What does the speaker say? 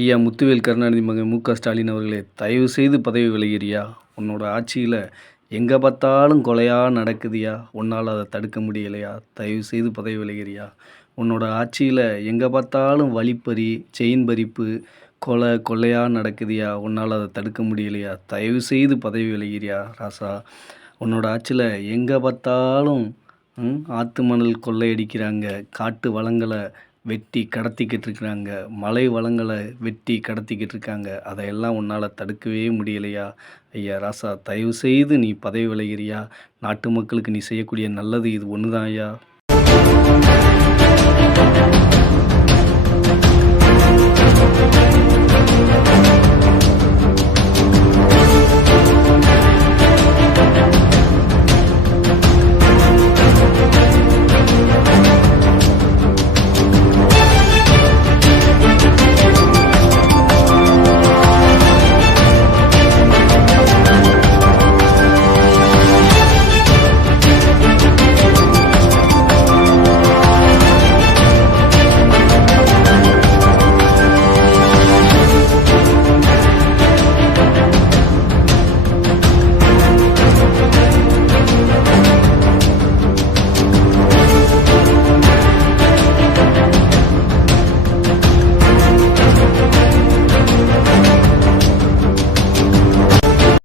ஐயா முத்துவேல் கருணாநிதி மகன் மு க ஸ்டாலின் அவர்களே தயவு செய்து பதவி விலகிறியா? உன்னோட ஆட்சியில் எங்கே பார்த்தாலும் கொலையாக நடக்குதியா? உன்னால் அதை தடுக்க முடியலையா? தயவு செய்து பதவி விலகிறியா? உன்னோட ஆட்சியில் எங்கே பார்த்தாலும் வழிப்பறி செயின் பறிப்பு கொலை கொள்ளையாக நடக்குதியா? உன்னால் அதை தடுக்க முடியலையா? தயவு செய்து பதவி விலகிறியா ராசா? உன்னோட ஆட்சியில் எங்கே பார்த்தாலும் ஆற்று மணல் கொள்ளையடிக்கிறாங்க காட்டு வளங்களை வெட்டி கடத்திக்கிட்டு இருக்கிறாங்க. மலை வளங்களை வெட்டி கடத்திக்கிட்டு இருக்காங்க. அதையெல்லாம் உன்னால் தடுக்கவே முடியலையா? ஐயா ராசா தயவு செய்து நீ பதவி விலகிறியா? நாட்டு மக்களுக்கு நீ செய்யக்கூடிய நல்லது இது ஒன்று தான் ஐயா.